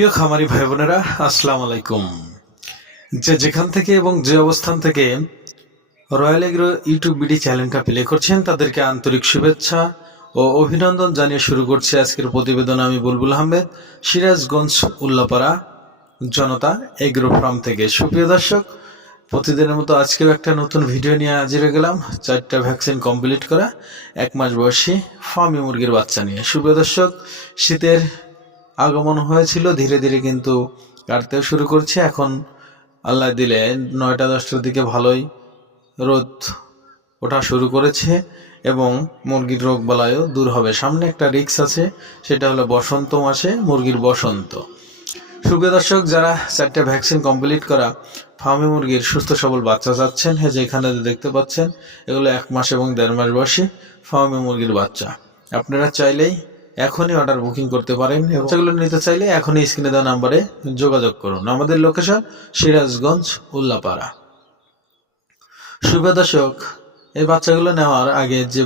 প্রিয় খামারি ভাই বোনেরা, আসসালামু আলাইকুম। যেখান থেকে এবং যে অবস্থান থেকে রয়্যাল এগ্রো ইউটিউব বিডি চ্যানেলটা প্লে করছেন তাদেরকে আন্তরিক শুভেচ্ছা ও অভিনন্দন জানিয়ে শুরু করছি আজকের প্রতিবেদন। আমি বুলবুল আহমেদ, সিরাজগঞ্জ উল্লাপাড়া জনতা এগ্রো ফার্ম থেকে। সুপ্রিয় দর্শক, প্রতিদিনের মতো আজকেও একটা নতুন ভিডিও নিয়ে হাজির হয়ে গেলাম। 4টা ভ্যাকসিন কমপ্লিট করা 1 মাস বয়সী ফার্মি মুরগির বাচ্চা নিয়ে। সুপ্রিয় দর্শক, শীতের আগমন হয়েছিল, ধীরে ধীরে কিন্তু কাটতেও শুরু করছে। এখন আল্লাহ দিলে 9টা-10টার দিকে ভালোই রোদ ওঠা শুরু করেছে এবং মুরগির রোগ বালাইও দূর হবে। সামনে একটা রিস্ক আছে, সেটা হলো বসন্ত মাসে মুরগির বসন্ত। সুপ্রিয় দর্শক, যারা 4টা ভ্যাকসিন কমপ্লিট করা ফার্মি মুরগির সুস্থ সবল বাচ্চা চাচ্ছেন, যেখানে দেখতে পাচ্ছেন এগুলো 1 মাস এবং 1.5 মাস বয়সী ফার্মি মুরগির বাচ্চা। আপনারা চাইলেই এখনই অর্ডার বুকিং করতে পারেন এবং সেগুলো নিতে চাইলে এখনই স্ক্রিনে দেওয়া নাম্বারে যোগাযোগ করুন। আমাদের লোকেশন সিরাজগঞ্জ উল্লাপাড়া। সুপ্রিয় দর্শক, এই বাচ্চাগুলো নেওয়ার আগে যে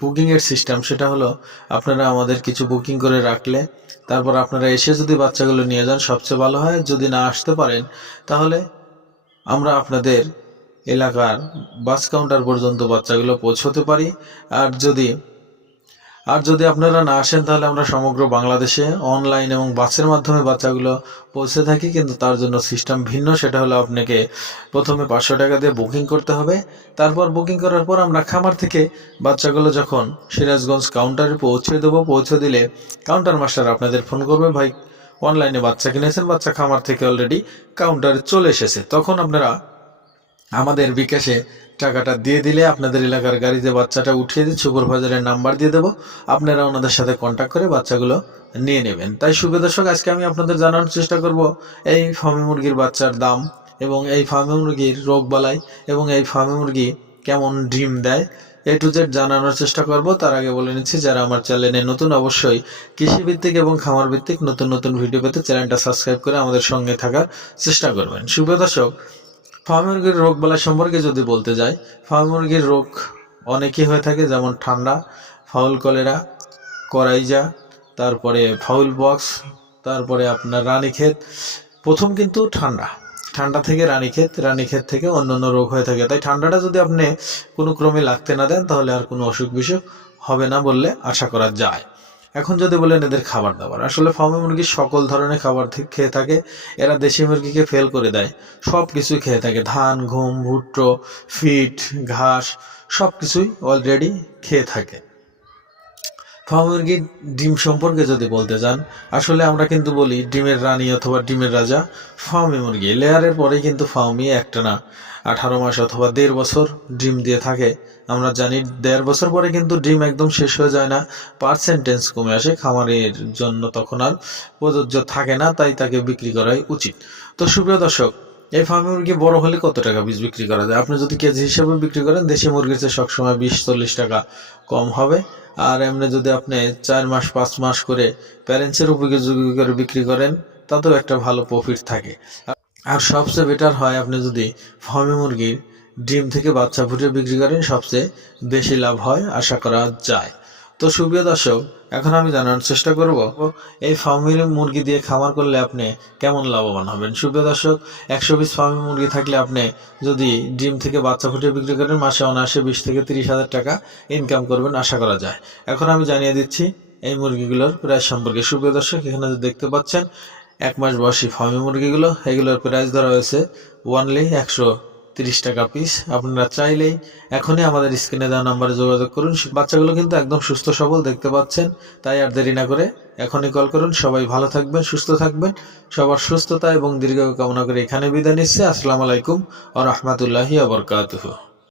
বুকিংয়ের সিস্টেম, সেটা হলো আপনারা আমাদের কিছু বুকিং করে রাখলে তারপর আপনারা এসে যদি বাচ্চাগুলো নিয়ে যান সবচেয়ে ভালো হয়। যদি না আসতে পারেন তাহলে আমরা আপনাদের এলাকার বাস কাউন্টার পর্যন্ত বাচ্চাগুলো পৌঁছতে পারি। আর যদি আপনারা না আসেন তাহলে আমরা সমগ্র বাংলাদেশে অনলাইন এবং বাসের মাধ্যমে বাচ্চাগুলো পৌঁছে থাকি, কিন্তু তার জন্য সিস্টেম ভিন্ন। সেটা হলো আপনাকে প্রথমে 500 টাকা দিয়ে বুকিং করতে হবে। তারপর বুকিং করার পর আমরা খামার থেকে বাচ্চাগুলো যখন সিরাজগঞ্জ কাউন্টারে পৌঁছে দেবো, পৌঁছে দিলে কাউন্টার মাস্টার আপনাদের ফোন করবে, ভাই অনলাইনে বাচ্চা কিনেছেন, বাচ্চা খামার থেকে অলরেডি কাউন্টারে চলে এসেছে। তখন আপনারা আমাদের বিকাশে টাকাটা দিয়ে দিলে আপনাদের এলাকার গাড়িতে বাচ্চাটা উঠিয়ে দিয়ে সুপারভাইজারের নাম্বার দিয়ে দেবো, আপনারা ওনাদের সাথে কন্ট্যাক্ট করে বাচ্চাগুলো নিয়ে নেবেন। তাই সুপ্রিয় দর্শক, আজকে আমি আপনাদের জানানোর চেষ্টা করব এই ফার্মি মুরগির বাচ্চার দাম এবং এই ফার্মি মুরগির রোগ বালাই এবং এই ফার্মি মুরগি কেমন ডিম দেয়, A to Z জানানোর চেষ্টা করব। তার আগে বলে নিচ্ছি, যারা আমার চ্যানেলে নতুন, অবশ্যই কৃষিভিত্তিক এবং খামার ভিত্তিক নতুন নতুন ভিডিও পেতে চ্যানেলটা সাবস্ক্রাইব করে আমাদের সঙ্গে থাকার চেষ্টা করবেন। সুপ্রিয় দর্শক, ফার্মি মুরগির রোগ বালাই সম্পর্কে যদি বলতে যাই, ফার্মি মুরগির রোগ অনেকই হয়ে থাকে, যেমন ঠান্ডা, ফাউল কলেরা, করাইজা, তারপরে ফাউল বক্স, তারপরে আপনার রানীক্ষেত। প্রথম কিন্তু ঠান্ডা থেকে রানীক্ষেত থেকে অন্যান্য রোগ হয়ে থাকে। তাই ঠান্ডাটা যদি আপনি কোনো ক্রমে লাগতে না দেন তাহলে আর কোনো অসুখ বিসুখ হবে না বললে আশা করা যায়। এখন যদি বলেন এদের খাবার দাবার, আসলে ফার্মি মুরগি সকল ধরনের খাবার খেয়ে থাকে। এরা দেশি মুরগিকে ফেল করে দেয়, সব কিছুই খেয়ে থাকে। ধান, গম, ভুট্টো, ফিট, ঘাস সব কিছুই অলরেডি খেয়ে থাকে। ফার্মি মুরগির ডিম সম্পর্কে যদি বলতে চান, আসলে আমরা কিন্তু বলি ডিমের রানী অথবা ডিমের রাজা ফার্মি মুরগি। লেয়ারের পরেই কিন্তু ফার্মি একটানা 18 মাস অথবা 1.5 বছর ডিম দিয়ে থাকে। আমরা জানি 1.5 বছর পরে কিন্তু ডিম একদম শেষ হয়ে যায় না, পার্সেন্টেজ কমে আসে, খামারের জন্য তখন আর প্রযোজ্য থাকে না, তাই তাকে বিক্রি করাই উচিত। তো সুপ্রিয় দর্শক, এই ফার্মি মুরগি বড় হলে কত টাকা পিস বিক্রি করা যায়? আপনি যদি কেজি হিসেবে বিক্রি করেন, দেশি মুরগির চেয়ে সবসময় 20-40 টাকা কম হবে। আর এমনি যদি আপনি 4 মাস 5 মাস করে প্যারেন্টসের উপযোগী করে বিক্রি করেন, তাতেও একটা ভালো প্রফিট থাকে। আর সবচেয়ে বেটার হয় আপনি যদি ফার্মি মুরগির ডিম থেকে বাচ্চা ফুটিয়ে বিক্রি করেন, সবচেয়ে বেশি লাভ হয় আশা করা যায়। তো সুপ্রিয় দর্শক, এখন আমি জানার চেষ্টা করব এই ফার্মি মুরগি দিয়ে খামার করলে আপনি কেমন লাভবান হবেন। সুপ্রিয় দর্শক, 100 পিস ফার্মি মুরগি থাকলে আপনি যদি ডিম থেকে বাচ্চা ফুটিয়ে বিক্রি করেন, মাসে অনায়াসে 20 থেকে 30 হাজার টাকা ইনকাম করবেন আশা করা যায়। এখন আমি জানিয়ে দিচ্ছি এই মুরগিগুলোর প্রাইস সম্পর্কে। সুপ্রিয় দর্শক, এখানে দেখতে পাচ্ছেন 1 মাস বয়সী ফার্মি মুরগিগুলো, এগুলোর প্রাইস ধরা হয়েছে অনলি 130 টাকা পিস। আপনারা চাইলেই এখনই আমাদের স্ক্রিনে দেওয়া নাম্বারে যোগাযোগ করুন। বাচ্চাগুলো কিন্তু একদম সুস্থ সবল দেখতে পাচ্ছেন, তাই আর দেরি না করে এখনই কল করুন। সবাই ভালো থাকবেন, সুস্থ থাকবেন। সবার সুস্থতা এবং দীর্ঘায়ু কামনা করে এখানে বিদায় নিচ্ছে। আসসালামু আলাইকুম ওয়া রাহমাতুল্লাহি ওয়া বারাকাতুহু।